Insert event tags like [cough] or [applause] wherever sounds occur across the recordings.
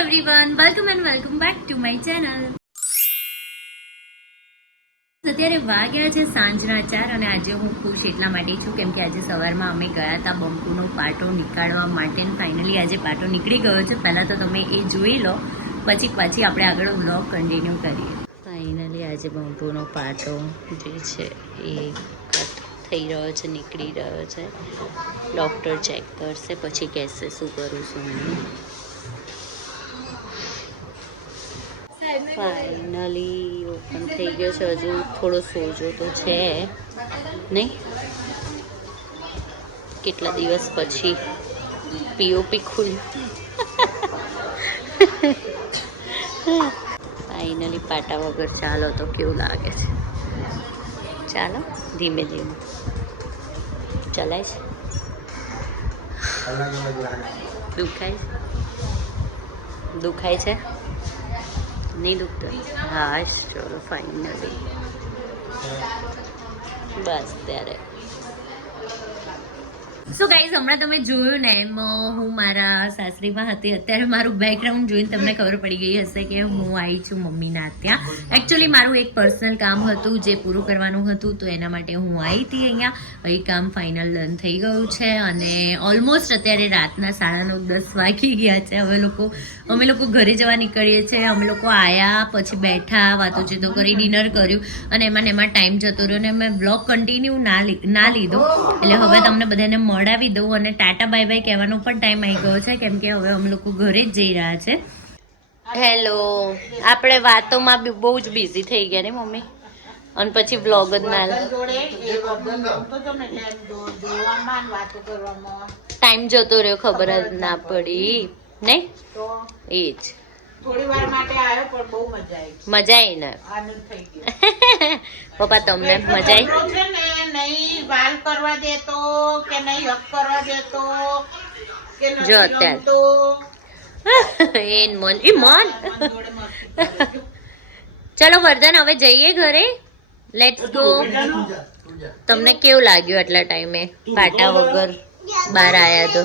Everyone welcome and welcome back to my channel અત્યારે વાગ્યા છે સાંજના ચાર અને આજે હું ખુશ એટલા માટે છું કેમ કે આજે સવારમાં અમે ગયા હતા બંકુનો પાટો નીકાળવા માટે ફાઇનલી આજે પાટો નીકળી ગયો છે. પહેલાં તો તમે એ જોઈ લો. પછી પછી આપણે આગળ વ્લોગ કન્ટિન્યુ કરીએ. ફાઇનલી આજે બંકુનો પાટો જે છે એ કટ થઈ રહ્યો છે, નીકળી રહ્યો છે. ડૉક્ટર ચેક કરશે, પછી કહેશે શું કરું છું હું ફાઇનલી ઓપન થઈ ગયો છે હજુ થોડો સોજો તો છે. નહીં? કેટલા દિવસ પછી? પીઓપી ખુલ્યું ફાઇનલી પાટા વગર ચાલો તો કેવું લાગે છે? ચાલો ધીમે ધીમે. ચલાય છે? દુખાય દુખાય છે? નહીં દુખતું હા ચલો ફાઇનલી બસ ત્યારે સો ગાઈઝ હમણાં તમે જોયું ને એમ હું મારા સાસરીમાં હતી. અત્યારે મારું બેકગ્રાઉન્ડ જોઈને તમને ખબર પડી ગઈ હશે કે હું આવી છું મમ્મીના ત્યાં. એકચ્યુઅલી મારું એક પર્સનલ કામ હતું જે પૂરું કરવાનું હતું, તો એના માટે હું આવી હતી અહીંયા. એ કામ ફાઇનલ ડન થઈ ગયું છે અને ઓલમોસ્ટ અત્યારે રાતના સાડા નવ દસ વાગી ગયા છે. હવે લોકો, અમે લોકો ઘરે જવા નીકળીએ છીએ. અમે લોકો આયા, પછી બેઠા વાતોચીતો કરી ડિનર કર્યું. અને એમાં એમાં ટાઈમ જતો રહ્યો અને મેં બ્લોગ કન્ટિન્યુ ના ના લીધો. એટલે હવે તમને બધાને મળાવી દઉં અને ટાટા બાય બાય કહેવાનો પણ ટાઈમ આવી ગયો છે કેમ કે હવે અમે લોકો ઘરે જ જઈ રહ્યા છે. હેલો આપણે વાતોમાં બી બહુ જ બિઝી થઈ ગયા ને મમ્મી? અને પછી બ્લોગ જ ના ટાઈમ જતો રહ્યો ખબર જ ના પડી. નહીં? એ જ. થોડી વાર માટે આવ્યો પણ બહુ મજા આવી. મજા ને? આનંદ થઈ ગયો. [laughs] પપ્પા તમને મજા આવી? ગભરો છે ને નહીં વાલ કરવા દેતો કે નહીં હક કરવા દેતો જો અત્યારે. [laughs] એન મન એ મન. ચલો વર્ધન હવે જઈએ ઘરે? લેટ્સ ગો તમને કેવું લાગ્યું આટલા ટાઈમે? પાટા વગર બહાર આયા તો?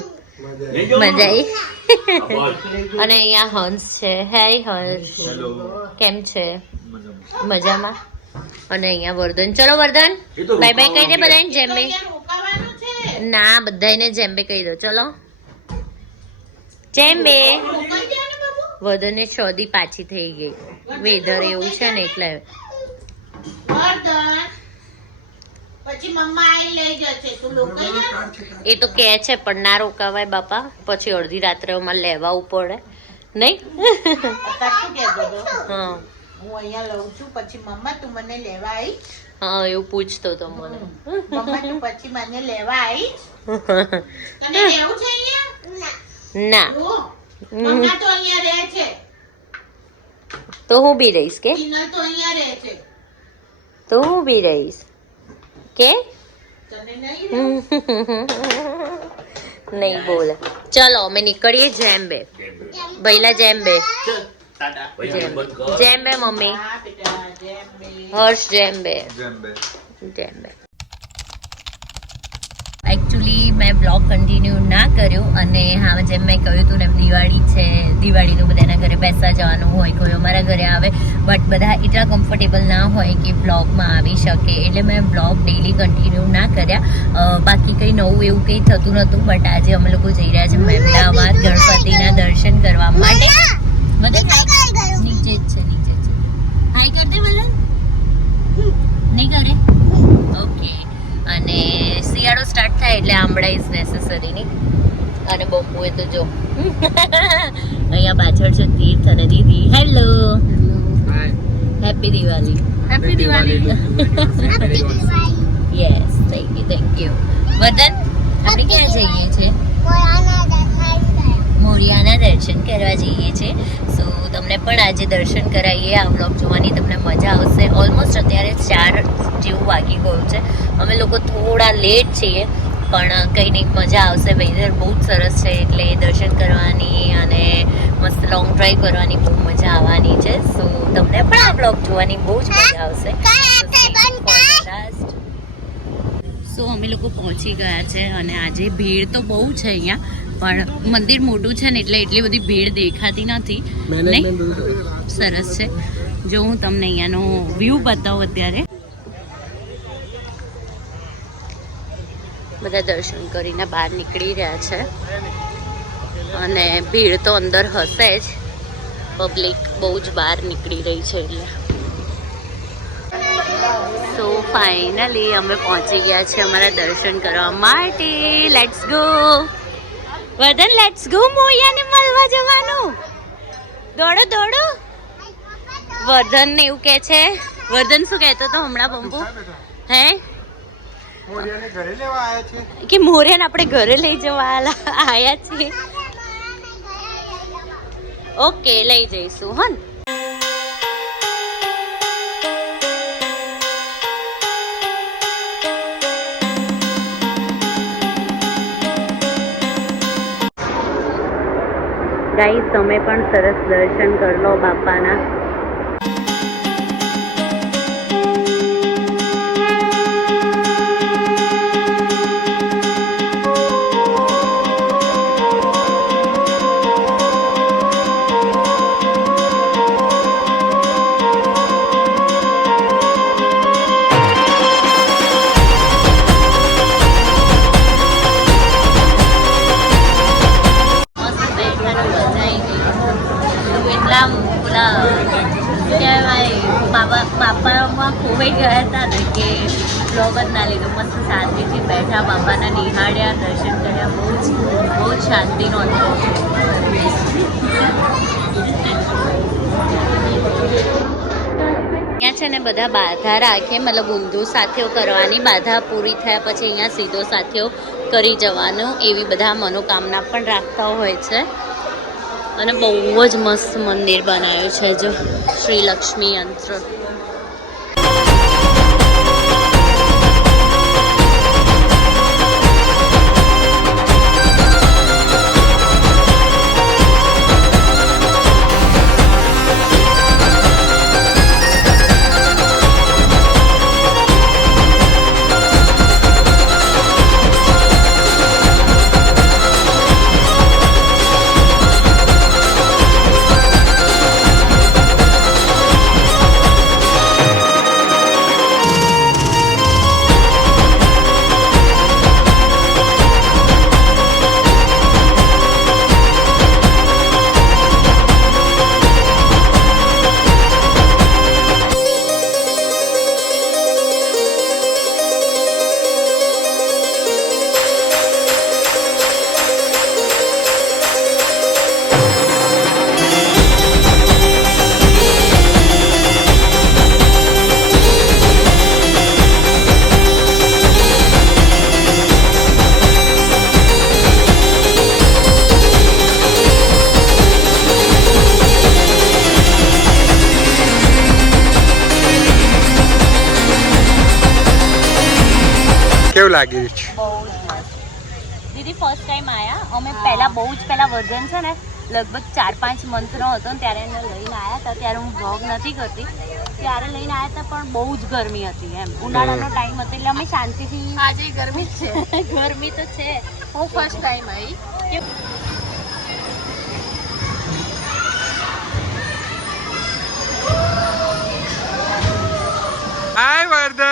મજા આવી? [laughs] અને અહીંયા હંસ છે. હે હંસ. કેમ છે? મજામાં. અને અહીંયા વર્ધન. ચલો વર્ધન. બાય બાય કહી દે બધાને જેમ બે. ના બધા છે? ના બધાને જેમ બે કહી દો. ચલો. જેમ બે. રોકાઈ ગયા ને વર્ધનને શોધી પાછી થઈ ગઈ. વેધર એવું છે ને એટલે. વર્ધન. પછી મમ્મા આઈ લઈ જશે તું રોકાઈ એ તો કહે છે પણ ના રોકાવાય બાપા પછી અડધી રાત્રે અમારે લેવાવું પડે. નહીં? હા. હું અહીંયા લઉં છું પછી મમ્મા તું મને લેવા આવી હા એવું પૂછતો તો મને. મમ્મા તું પછી મને લેવા આવી તને રહેવું છે અહીંયા? ના. મમ્મા તો અહીંયા રહે છે. તો હું બી રહીશ કે? તો હું બી રહીશ. કે? તને નહીં બોલે. ચલો અમે નીકળીએ જેમ બે ભૈલા જેમ બે જેમ બે મમ્મી. હા બેટા જેમ બે હર્ષ જેમ બે જેમ બે એકચ્યુઅલી મેં બ્લોગ કન્ટિન્યુ ના કર્યો અને હા જેમ મેં કહ્યું હતું ને એમ દિવાળી છે દિવાળીનું બધાના ઘરે બેસવા જવાનું હોય કોઈ અમારા ઘરે આવે બટ બધા એટલા કમ્ફર્ટેબલ ના હોય કે બ્લોગમાં આવી શકે. એટલે મેં બ્લોગ ડેલી કન્ટિન્યુ ના કર્યા. બાકી કંઈ નવું એવું કંઈ થતું નહોતું બટ આજે અમે લોકો જઈ રહ્યા છે મહેમદાવાદ ગણપતિના દર્શન કરવા માટે. બધા નીચે જ છે નીચે જ છે. હાય કર દે બધા નહીં કરે? ઓકે અને શિયાળો સ્ટાર્ટ થાય એટલે આંબળા ઇઝ નેસેસરી નહીં અને બપોરે તો જો. અહીંયા પાછળ છે તીર્થ અને દીદી. Hello happy Diwali happy Diwali yes thank you thank you વદન આપણે ક્યાં જઈએ છીએ? મોરિયાના દર્શન કરવા જઈએ છીએ. સો તમને પણ આજે દર્શન કરાવીએ આ વ્લોગ જોવાની તમને મજા આવશે. ઓલમોસ્ટ અત્યારે ચાર જેવું વાગી ગયું છે. અમે લોકો થોડા લેટ છીએ પણ કંઈ નહીં મજા આવશે. વેધર બહુ જ સરસ છે એટલે દર્શન કરવાની અને મસ્ત લોંગ ડ્રાઈવ કરવાની બહુ મજા આવવાની છે. સો તમને પણ આ વ્લોગ જોવાની બહુ જ મજા આવશે. સો અમે લોકો પહોંચી ગયા છે અને આજે ભીડ તો બહુ છે અહીંયા. પણ મંદિર મોટું છે ને એટલે એટલી બધી ભીડ દેખાતી નથી. નહીં? સરસ છે. જો હું તમને અહીંયાનો વ્યૂ બતાવું અત્યારે. બધા દર્શન કરીને બહાર નીકળી રહ્યા છે. અને ભીડ તો અંદર હશે જ. પબ્લિક બહુ જ બહાર નીકળી રહી છે એટલે. સો ફાઇનલી અમે પહોંચી ગયા છે અમારા દર્શન કરવા માટે. Let's go Vardhan let's go મોયાને મળવા જવાનું. દોડો દોડો. વર્ધન ને એવું કે છે. વર્ધન શું કહેતો તો હમણાં બંબુ? હે? મોરિયાને ઘરે લેવા આવ્યા છે? કે મોરિયાને આપણે ઘરે લઈ જવા આયા છીએ. ઓકે લઈ જઈશું હન. ગાઈસ તમે પણ સરસ દર્શન કરી લો બાપાના. શું બાબા બાપામાં ખોવાઈ ગયા હતા ને કે બ્લોગ લીધો. મસ્ત શાંતિથી બેઠા બાપાના નિહાળ્યા, દર્શન કર્યા. બહુ જ જ શાંતિનો અનુભવ અહીંયા છે ને બધા બાધા રાખે, મતલબ ઊંધું સાથેઓ કરવાની બાધા પૂરી થયા પછી અહીંયા સીધો સાથેઓ કરી જવાનું એવી બધા મનોકામના પણ રાખતા હોય છે. અને બહુ જ મસ્ત મંદિર બનાવ્યું છે જો. શ્રી લક્ષ્મી યંત્ર. અમે પહેલાં બહુ જ પહેલા વર્ઝન છે ને લગભગ ચાર પાંચ મંથનો હતો ને ત્યારે એને લઈને આવ્યા હતા. ત્યારે હું બ્લોગ નથી કરતી. ત્યારે લઈને આવ્યા હતા પણ બહુ જ ગરમી હતી એમ. ઉનાળાનો ટાઈમ હતો એટલે અમે શાંતિથી આજે ગરમી જ છે. [laughs] ગરમી તો છે. હું ફર્સ્ટ ટાઈમ આવી હાય વર્ધન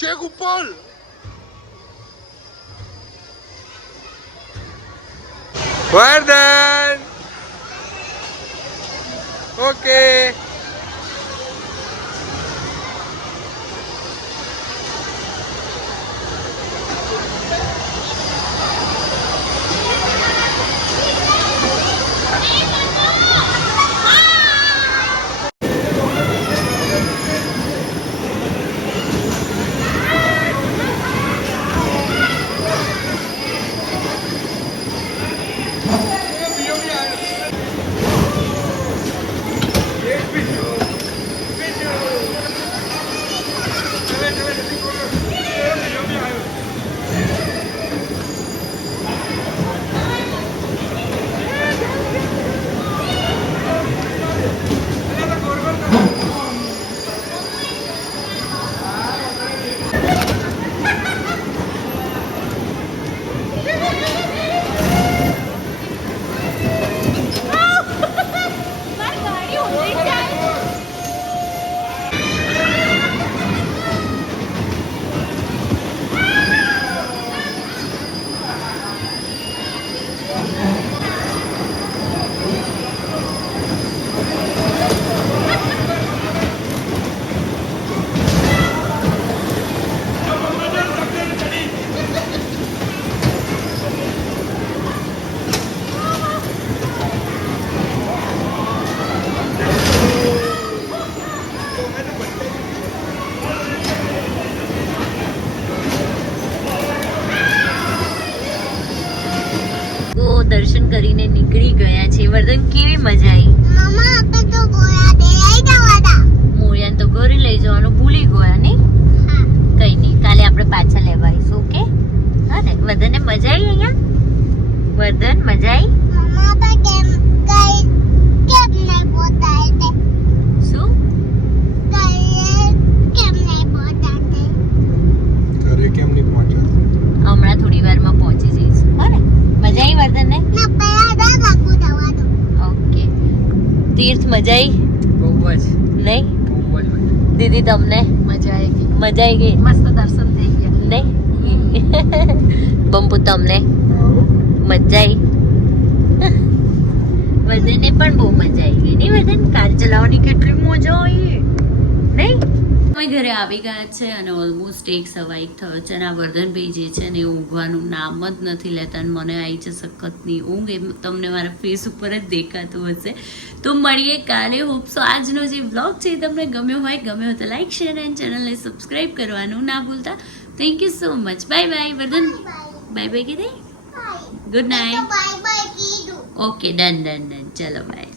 વર્ધન ચેક ઉપર વર્ધન ઓકે દર્શન કરીને નીકળી ગયા છે. વર્ધન કેવી મજા આવી? મમ્મા આપણે તો ગોળા દે આઈ જવાના મોરિયાને તો ઘરે લઈ જવાનું ભૂલી ગયા ને કઈ નહીં કાલે આપણે પાછા લેવા આવીશું ઓકે? હા ને વર્ધનને મજા આવી અહીંયા? વર્ધન મજા આવી મમ્મા આપણે કેમ કઈ કેમ નહીં પોતાય તે શું કઈ કેમ નહીં પોતાતે ઘરે કેમ નહીં પહોંચ્યા હમણાં થોડી વારમાં પહોંચી જઈશું હા ને મજા આવી વર્ધનને ના પેલા દા બાકુ દવાનું ઓકે તીર્થ મજા આવી બહુ જ. નહીં. દીદી તમને? મજા આવી ગઈ. મજા આવી ગઈ? મસ્ત દર્શન થઈ ગયા. નહીં? [laughs] બંપુ તમને? મજા આવી [laughs] વદને પણ બહુ મજા આવી ગઈ. નહીં વજન? કાર ચલાવવાની કેટલી મજા આવી નહીં? અમે ઘરે આવી ગયા છે અને ઓલમોસ્ટ એક સવા એક થયો છે અને આ વર્ધનભાઈ જે છે ને એ ઊંઘવાનું નામ જ નથી લેતા અને મને આવી છે સખતની ઊંઘ. એ તમને મારા ફેસ ઉપર જ દેખાતું હશે. તો મળીએ કાલે. હોપ સો આજનો જે બ્લોગ છે એ તમને ગમ્યો હોય ગમ્યો હોય તો લાઈક શેર એન્ડ ચેનલને સબસ્ક્રાઈબ કરવાનું ના ભૂલતા. Thank you so much bye bye Vardhan. Bye bye કીધે? Good night okay done done done ચલો બાય